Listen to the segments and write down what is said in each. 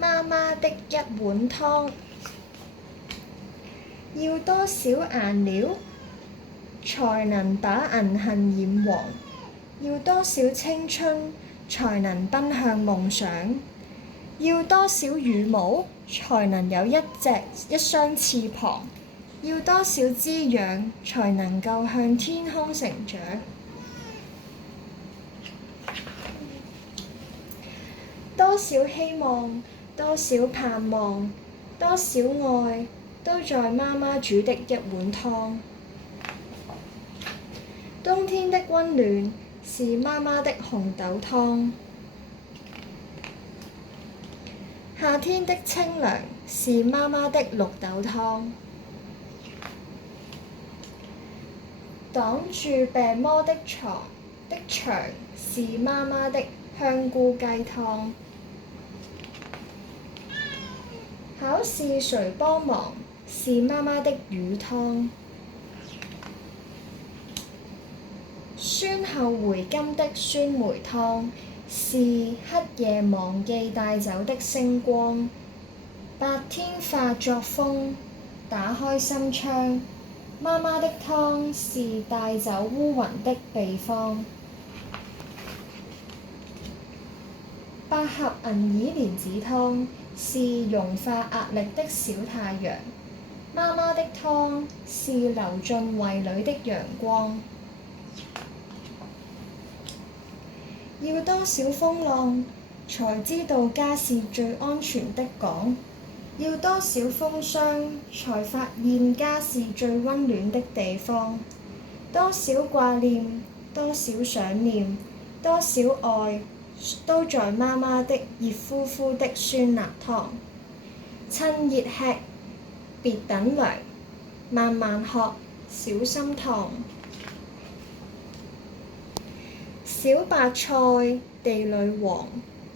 媽媽的一碗湯。要多少顏料，才能把銀杏染黃？要多少青春，才能奔向夢想？要多少羽毛，才能有一雙翅膀？要多少滋養，才能夠向天空成長？多少希望，多少盼望，多少愛，都在媽媽煮的一碗湯。冬天的溫暖是媽媽的紅豆湯，夏天的清涼是媽媽的綠豆湯，擋住病魔的牆是媽媽的香菇雞湯。考試誰幫忙是媽媽的魚湯，酸後回甘的酸梅湯是黑夜忘記帶走的星光。白天化作風，打開心窗，媽媽的湯是帶走烏雲的秘方。百合銀耳蓮子湯是融化壓力的小太陽，媽媽的湯是流進胃裏的陽光。要多少風浪，才知道家是最安全的港？要多少風霜，才發現家是最溫暖的地方？多少掛念，多少想念，多少愛，都在媽媽的熱乎乎的酸辣湯。趁熱吃，別等涼，慢慢喝，小心燙。小白菜地裏黃，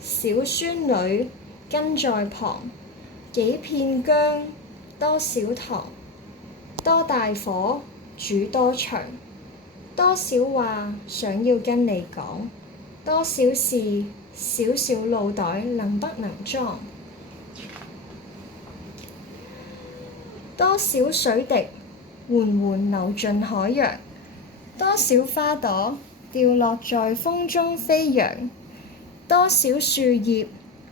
小孫女跟在旁。幾片薑，多少糖，多大火煮多長。多少話想要跟你講，多少事小小腦袋能不能裝？多少水滴緩緩流進海洋，多少花朵掉落在風中飛揚，多少樹葉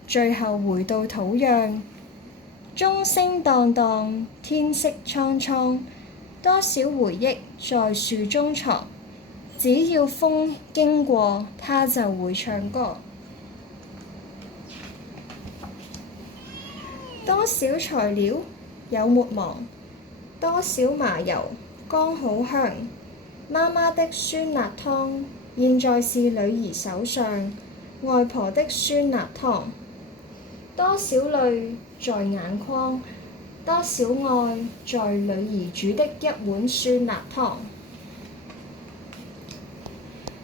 最後回到土壤。鐘聲蕩蕩，天色蒼蒼，多少回憶在樹中藏。只要風經過，它就會唱歌。多少材料有沒忘，多少麻油剛好香。媽媽的酸辣湯，現在是女兒手上，外婆的酸辣湯。多少淚在眼眶，多少愛在女兒煮的一碗酸辣湯。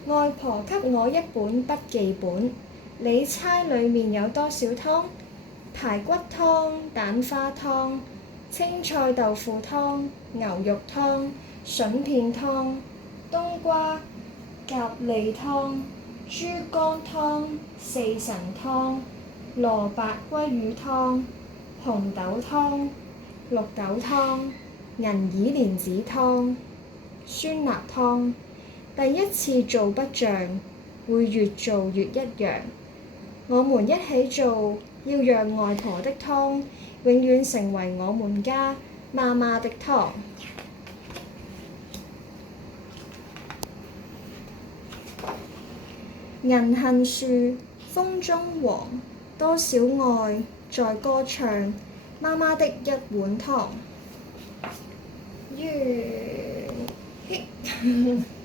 外婆給我一本筆記本，你猜裡面有多少湯？排骨湯、蛋花湯、青菜豆腐湯、牛肉湯、筍片湯、冬瓜蛤蜊湯、豬肝湯、四神湯、蘿蔔鮭魚湯、紅豆湯、綠豆湯、銀耳蓮子湯、酸辣湯。第一次做不像，會越做越一樣。我們一起做，要讓外婆的湯永遠成為我們家媽媽的湯。銀杏樹，風中黃，多少愛在歌唱，媽媽的一碗湯。完。